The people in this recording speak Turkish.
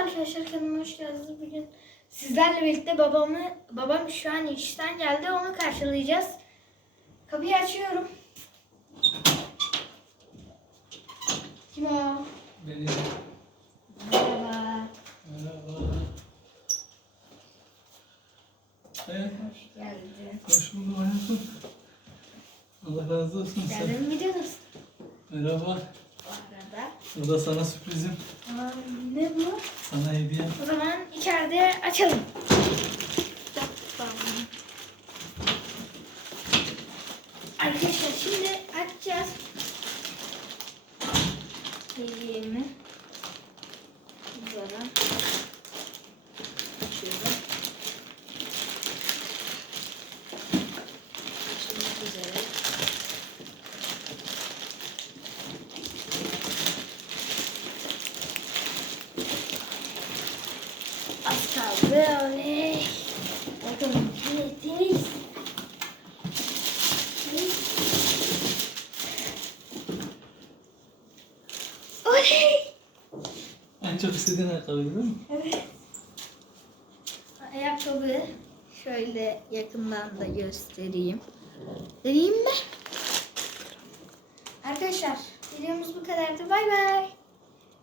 arkadaşlar kanalıma hoş geldiniz. Bugün sizlerle birlikte babamı, babam şu an işten geldi onu karşılayacağız. Kapıyı açıyorum. Kim o? Benim. Merhaba. Merhaba. Evet. Hoş geldin. Hoş bulduk hayatım. Allah razı olsun. Geldin gidiyoruz. Merhaba. Bu da sana sürprizim. Aa, ne bu? Sana hediye. O zaman içeride açalım. Arkadaşlar şimdi açacağız. Hediyemi. Buradan. Az kaldı oley. Bakın kilitiz. Oley. En çok istediğin ayakkabı değil mi? Evet. Ayakkabı şöyle yakından da göstereyim. Vereyim mi? Arkadaşlar videomuz bu kadardı. Bay bay.